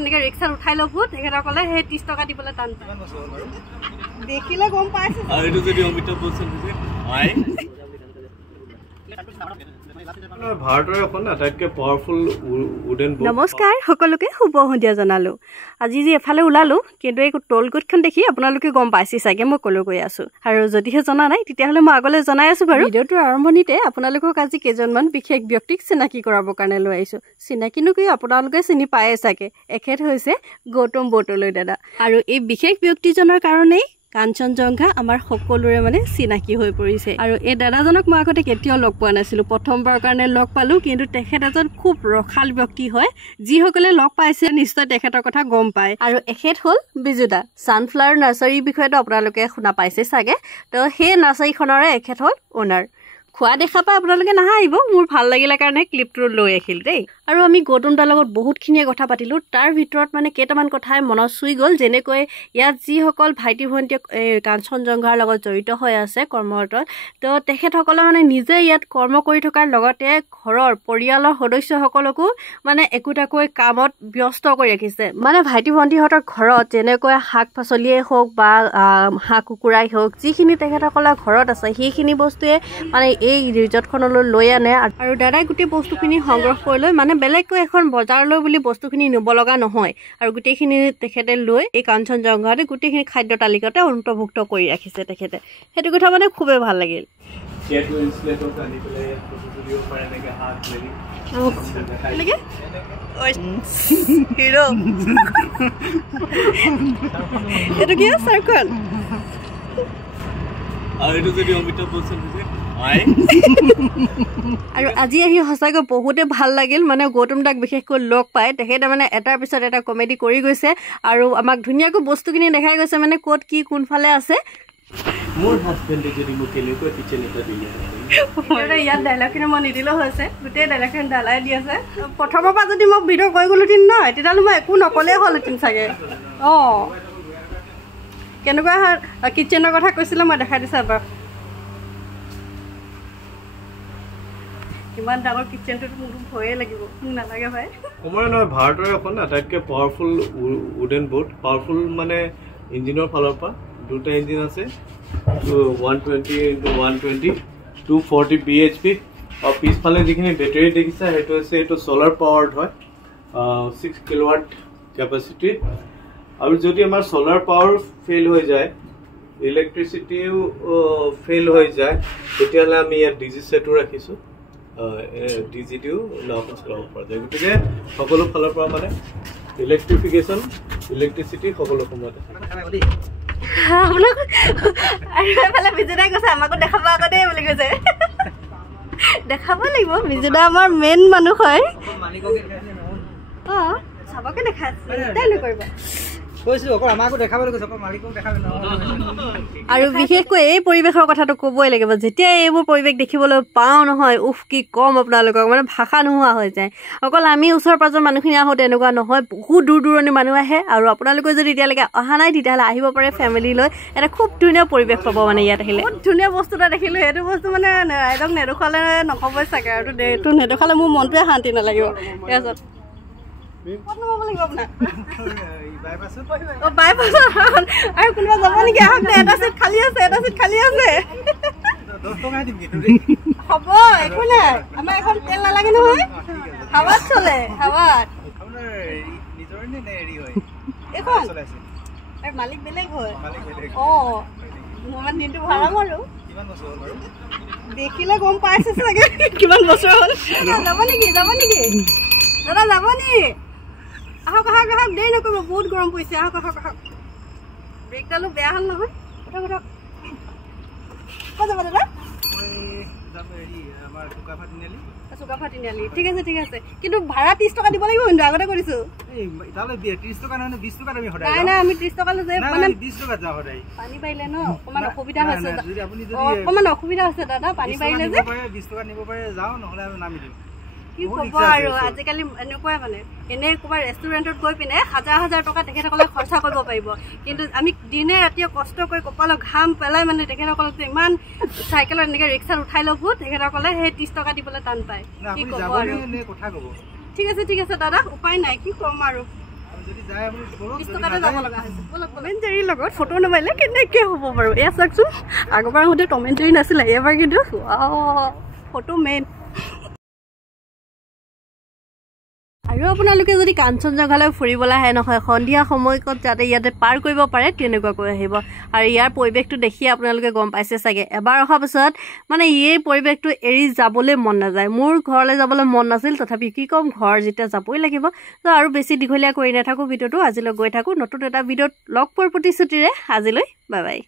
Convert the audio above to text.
এনেকৈ ৰিক্সাত উঠাই ল'ব তেখেতসকলে সেই 30 টকা দিবলৈ টান পায় দেখিলে গম পাইছে আৰু এইটো যদি অমিতাভ বচ্চন হৈছে হয় ভাৰতৰ এখন আটাইতকৈ পাৱাৰফুল উডেন বোট নমস্কাৰ সকলোকে শুভ সন্ধিয়া জনালো আজি যে এফালে ওলালো কিন্তু এই টোল গেটখন দেখি আপোনালোকে গম পাইছে চাগে মই কলৈ গৈ আছো আৰু যদিহে জনা নাই তেতিয়াহ'লে মই আগলৈ জনাই আছো বাৰু ভিডিঅ'টোৰ আৰম্ভণিতে আপোনালোকক আজি কেইজনমান বিশেষ ব্যক্তিক চিনাকি কৰাবৰ কাৰণে লৈ আহিছো চিনাকিনো কি আপোনালোকে চিনি পায়ে চাগে এখেত হৈছে গৌতম বৰদলৈ দাদা আৰু এই বিশেষ ব্যক্তিজনৰ কাৰণেই কাঞ্চনজংঘা আমাৰ সকলোৰে মানে চিনাকি হৈ পৰিছে আৰু এই দাদাজনক মই আগতে কেতিয়াও লগ পোৱা নাছিলোঁ প্ৰথমবাৰৰ কাৰণে লগ পালোঁ কিন্তু তেখেত এজন খুব ৰসাল ব্যক্তি হয় যিসকলে লগ পাইছে নিশ্চয় তেখেতৰ কথা গম পায় আৰু এখেত হ'ল বিজু দা ছানফ্লাৱাৰ নাৰ্চাৰীৰ বিষয়েতো আপোনালোকে শুনা পাইছে চাগে তো সেই নাৰ্চাৰীখনৰে এখেত হ'ল অ'নাৰ খোৱা দেখা পাই আপোনালোকে নাহাহিব মোৰ ভাল লাগিলে কাৰণে ক্লিপটো লৈ আহিল দেই আৰু আমি গৌতম দাৰ লগত বহুতখিনিয়ে কথা পাতিলোঁ তাৰ ভিতৰত মানে কেইটামান কথাই মনত চুই গ'ল যেনেকৈ ইয়াত যিসকল ভাইটি ভণ্টিয়ে কাঞ্চনজংঘাৰ লগত জড়িত হৈ আছে কৰ্মৰত তো তেখেতসকলে মানে নিজে ইয়াত কৰ্ম কৰি থকাৰ লগতে ঘৰৰ পৰিয়ালৰ সদস্যসকলকো মানে একোটাকৈ কামত ব্যস্ত কৰি ৰাখিছে মানে ভাইটি ভণ্টিহঁতৰ ঘৰত যেনেকৈ শাক পাচলিয়ে হওক বা হাঁহ কুকুৰাই হওক যিখিনি তেখেতসকলৰ ঘৰত আছে সেইখিনি বস্তুৱে মানে এই ৰিজৰ্টখনলৈ লৈ আনে আৰু দাদাই গোটেই বস্তুখিনি সংগ্ৰহ কৰি লৈ মানে বেলেগকৈ এখন বজাৰলৈ বুলি বস্তুখিনি নিব লগা নহয় আৰু গোটেইখিনি তেখেতে লৈ এই কাঞ্চনজংঘাতে গোটেইখিনি খাদ্য তালিকাতে অন্তৰ্ভুক্ত কৰি ৰাখিছে তেখেতে সেইটো কথা মানে খুবেই ভাল লাগিল এইটো কি চাৰ্কল আৰু এইটো যদি অমিতাভ বচ্চন হৈছে আৰু আজি আহি সঁচাকৈ বহুতে ভাল লাগিল মানে গৌতম দাক বিশেষকৈ লগ পাই তেখেতে মানে এটাৰ পিছত এটা কমেডি কৰি গৈছে আৰু আমাক ধুনীয়াকৈ বস্তুখিনি দেখাই গৈছে মানে ক'ত কি কোনফালে আছে মোৰ হাজবেণ্ডে যদি মোক কেনেকৈ কিচেন এটা দিলে ইয়াত ডাইলগখিনি মই নিদিলেও হৈছে গোটেই ডাইলগখিনি ডালাই দি আছে প্ৰথমৰ পৰা যদি মই ভিডিঅ' কৰি গ'লোহেঁতেন নহয় তেতিয়াহ'লে মই একো নক'লেই হ'লহেঁতেন চাগে অঁ কেনেকুৱা কিটচেনৰ কথা কৈছিলে মই দেখাই দিছোঁ এবাৰ ইমান ডাঙৰ কিটচেনটোত মোৰ ভয়ে লাগিব মোক নালাগে ভাই সময় নহয় ভাৰতৰ এখন আটাইতকৈ পাৱাৰফুল উডেন বোট পাৱাৰফুল মানে ইঞ্জিনৰ ফালৰ পৰা দুটা ইঞ্জিন আছে 120x120 240 bhp আৰু পিছফালে যিখিনি বেটাৰী দেখিছা সেইটো হৈছে এইটো ছ'লাৰ পাৱাৰ্ড হয় 6 কিলোৱাট কেপাচিটি আৰু যদি আমাৰ ছ'লাৰ পাৱাৰ ফেইল হৈ যায় ইলেক্ট্ৰিচিটিও ফেইল হৈ যায় তেতিয়াহ'লে আমি ইয়াত ডিজি ছেটো ৰাখিছোঁ ডিজিটিও নাওখন চলাব পৰা যায় গতিকে সকলো ফালৰ পৰা মানে ইলেক্ট্ৰিফিকেশ্যন ইলেক্ট্ৰিচিটি সকলো সময়তে আমাকো দেখাব আকৌ দেই বুলি কৈছে দেখাব লাগিব বিজুদা আমাৰ মেইন মানুহ হয় অঁ চাবকে দেখাই কৰিব আৰু বিশেষকৈ এই পৰিৱেশৰ কথাটো ক'বই লাগিব যেতিয়া এইবোৰ পৰিৱেশ দেখিবলৈ পাওঁ নহয় কি ক'ম আপোনালোকক মানে ভাষা নোহোৱা হৈ যায় অকল আমি ওচৰ পাজৰ মানুহখিনি আহোঁ তেনেকুৱা নহয় বহুত দূৰ দূৰণি মানুহ আহে আৰু আপোনালোকে যদি এতিয়ালৈকে অহা নাই তেতিয়াহ'লে আহিব পাৰে ফেমিলি লৈ এটা খুব ধুনীয়া পৰিৱেশ পাব মানে ইয়াত আহিলে বহুত ধুনীয়া বস্তু এটা দেখিলোঁ সেইটো বস্তু মানে একদম নেদেখালে নহ'বই চাগে আৰু এইটো নেদেখালে মোৰ মনটোৱে শান্তি নালাগিব তাৰপিছত আৰু কোনোবা যাব নেকি এটা চিট খালী আছে হ'ব একো নাই আমাৰ এখন তেল নালাগে নহয় হাৱাত চলে হাৱাত এইখন মালিক বেলেগ হয় অঁ মই দিনটো ভাড়া মাৰোঁ দেখিলে গম পাইছে চাগে কিমান বছৰ হ'ল যাব নেকি দাদা যাব নেকি আহক দেৰি নকৰিব বহুত গৰম পৰিছে আহক ব্ৰেকডালো বেয়া হ'ল নহয় ক'ত যাব দাদা চুকাফা তিনিআলি ঠিক আছে কিন্তু ভাড়া 30 টকা দিব লাগিব কিন্তু আগতে কৰিছোঁ নাই আমি 30 টকা লৈ পানী পাৰিলে ন অকণমান অসুবিধা হৈছে দাদা পানী পাৰিলে যে কি ক'ব আৰু আজিকালি এনেকুৱাই মানে এনেই ক'ৰবাত ৰেষ্টুৰেণ্টত গৈ পিনে হাজাৰ টকা তেখেতসকলে খৰচা কৰিব পাৰিব কিন্তু আমি দিনে ৰাতিয়ে কষ্ট কৰি কপালত ঘাম পেলাই মানে তেখেতসকলক ইমান চাইকেলত এনেকৈ ৰিক্সাত উঠাই ল'ব তেখেতসকলে সেই 30 টকা দিবলৈ টান পায় কি ক'ব আৰু ঠিক আছে দাদা উপায় নাই কি ক'ম আৰু টম এণ্ড জেৰীৰ লগত ফটো নামাৰিলে কেনেকৈ হ'ব বাৰু এয়া চাওকচোন আগৰবাৰ আহোঁতে টম এণ্ড জেৰী নাছিলে এবাৰ কিন্তু ফটো মেইন আৰু আপোনালোকে যদি কাঞ্চনজংঘালৈ ফুৰিবলৈ আহে নহয় সন্ধিয়া সময়ত যাতে ইয়াতে পাৰ কৰিব পাৰে তেনেকুৱাকৈ আহিব আৰু ইয়াৰ পৰিৱেশটো দেখি আপোনালোকে গম পাইছে চাগে এবাৰ অহাৰ পিছত মানে এই পৰিৱেশটো এৰি যাবলৈ মন নাযায় মোৰ ঘৰলৈ যাবলৈ মন নাছিল তথাপি কি ক'ম ঘৰ যেতিয়া যাবই লাগিব তো আৰু বেছি দীঘলীয়া কৰি নাথাকোঁ ভিডিঅ'টো আজিলৈ গৈ থাকোঁ নতুন এটা ভিডিঅ'ত লগ পোৱাৰ প্ৰতিশ্ৰুতিৰে আজিলৈ বাই বাই